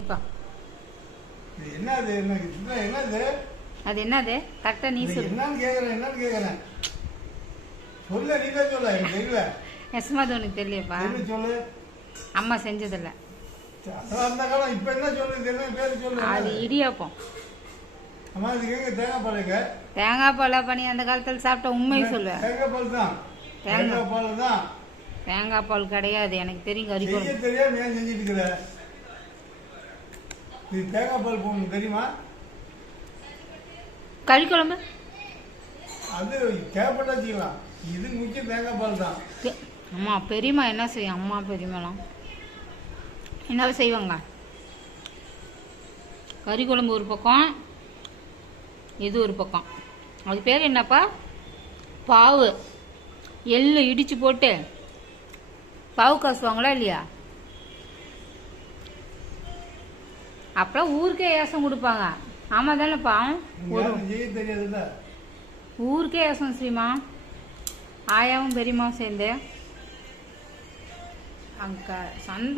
இப்போ என்னது என்னது அது என்னது கரெக்டா நீ சொல்லு. என்னன்னு கேக்குறேன் சொல்ல நீ தான் சொல்ல எனக்கு தெரியல. நெசமா அது உனக்கு தெரியலையப்பா. சொல்லு. அம்மா செஞ்சதில்ல. அதெல்லாம் அந்த காலம். இப்ப என்ன சொல்லுது? என்ன பேரு சொல்லு. அது இடியாப்பம். அம்மா இதுக்கு எங்க தேங்காய் பாலுங்க? தேங்காய் பாலா பண்ணி அந்த காலத்துல சாப்பிட்ட உண்மையை சொல்லு. தேங்காய் பால் தான். தேங்காய் பால் தான். தேங்காய் பால் கிடையாது எனக்கு தெரியும். கறிக்குழம்பு தெரியாம ஏன் செஞ்சுட்டு இருக்கிற? இது தேங்காய் பால் போகணும் தெரியுமா? கறிக்குழம்பு அது தேவைப்பட்டா செய்யலாம். இது முக்கியம் தேங்காய் பால் தான். அம்மா பெரியம்மா என்ன செய்யும்? அம்மா பெரியம்மாலாம் என்ன செய்வாங்க? கறி குழம்பு ஒரு பக்கம், இது ஒரு பக்கம். அது பேர் என்னப்பா? பாவு. எள்ளு இடிச்சு போட்டு பாவு காசுவாங்களா இல்லையா? அப்புறம் ஊருக்கே ஏசம் கொடுப்பாங்க. ஆமா தானேப்பா? தெரியாதுல்ல, ஊருக்கே ஏசம் ஸ்ரீமா. ஆயாவும் பெரியம்மாவும் சேர்ந்து அங்க சந்தை